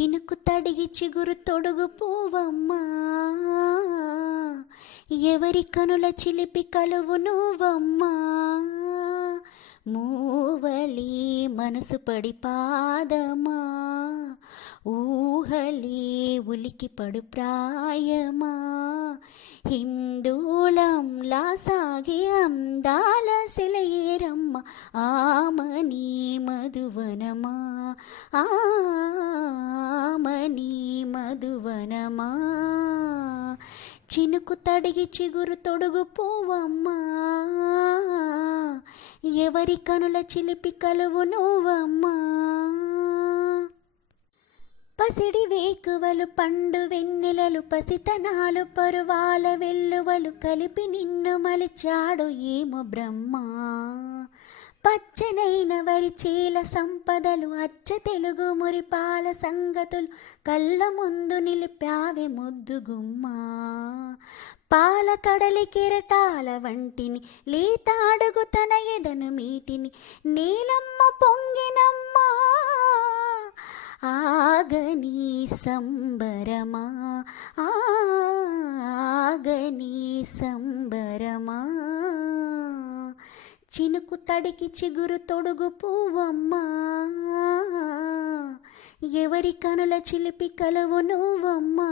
చినుకు తడిగి చిగురు తొడుగు పువ్వమ్మా ఎవరి కనుల చిలిపి కలువు నువ్వమ్మా మూవలి మనసు పడి పాదమా. ఊహలి ఉలికి పడు ప్రాయమా. హిం సాగే అందాల సెలయేరమ్మ ఆమని మధువనమా ఆమని మధువనమా చినుకు తడిగి చిగురు తొడుగు పువ్వమ్మా ఎవరి కనుల చిలిపి కలువు నువ్వమ్మా పసిడి వేకువలు పండు వెన్నెలలు పసితనాలు పరువాల వెల్లువలు కలిపి నిన్ను మలిచాడు ఏమో బ్రహ్మ. పచ్చనైన వరి చీల సంపదలు అచ్చ తెలుగు మురిపాల సంగతులు కళ్ళ ముందు నిలిపావే ముద్దుగుమ్మ పాల కడలి కెరటాల వంటిని లేతాడుగు తన ఎదను మీటిని నీలమ్మ పొంగి సంబరమా ఆగని సంబరమా చినుకు తడికి చిగురు తొడుగు పువ్వమ్మా ఎవరి కనుల చిలిపి కలవు నువ్వమ్మా.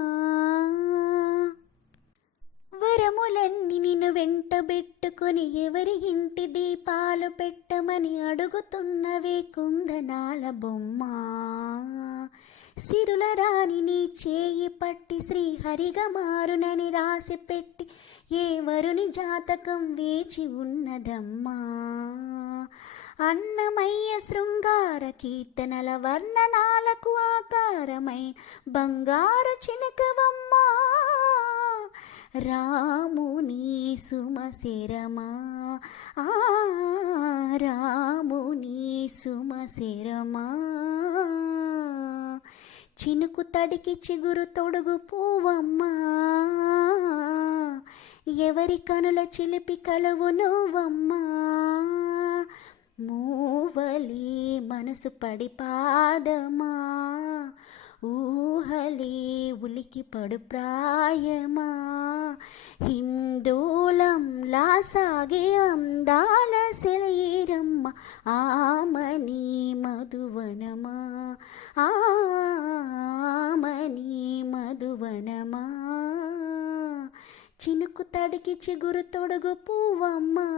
వరములన్నీ నిన్ను వెంటబెట్టుకుని ఎవరి ఇంటి దీపాలు పెట్టమని అడుగుతున్నవే కుందనాల బొమ్మ. సిరుల రాణి నీ చేయి పట్టి శ్రీహరిగా మారునని రాసి పెట్టి ఏ వరుని జాతకం వేచి ఉన్నదమ్మా. అన్నమయ్య శృంగార కీర్తనల వర్ణనాలకు ఆకారమై బంగారు చిలకవమ్మా రాముని సుమశిరమా ఆ రాముని సుమశిరమా చినుకు తడికి చిగురు తొడుగు పువ్వమ్మా? ఎవరి కనుల చిలిపి కలువు నువ్వమ్మా? మూవలి మనసు పడి పాదమా? తొలికి పడు ప్రాయమా? హిందోళంలా సాగే అందాల శరీరమ్మ ఆమని మధువనమా? ఆమని మధువనమా? చినుకు తడికి చిగురు తొడుగు పువ్వమ్మా?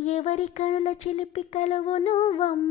ఎవరి కనుల చిలిపి కలవు నువ్వమ్మ?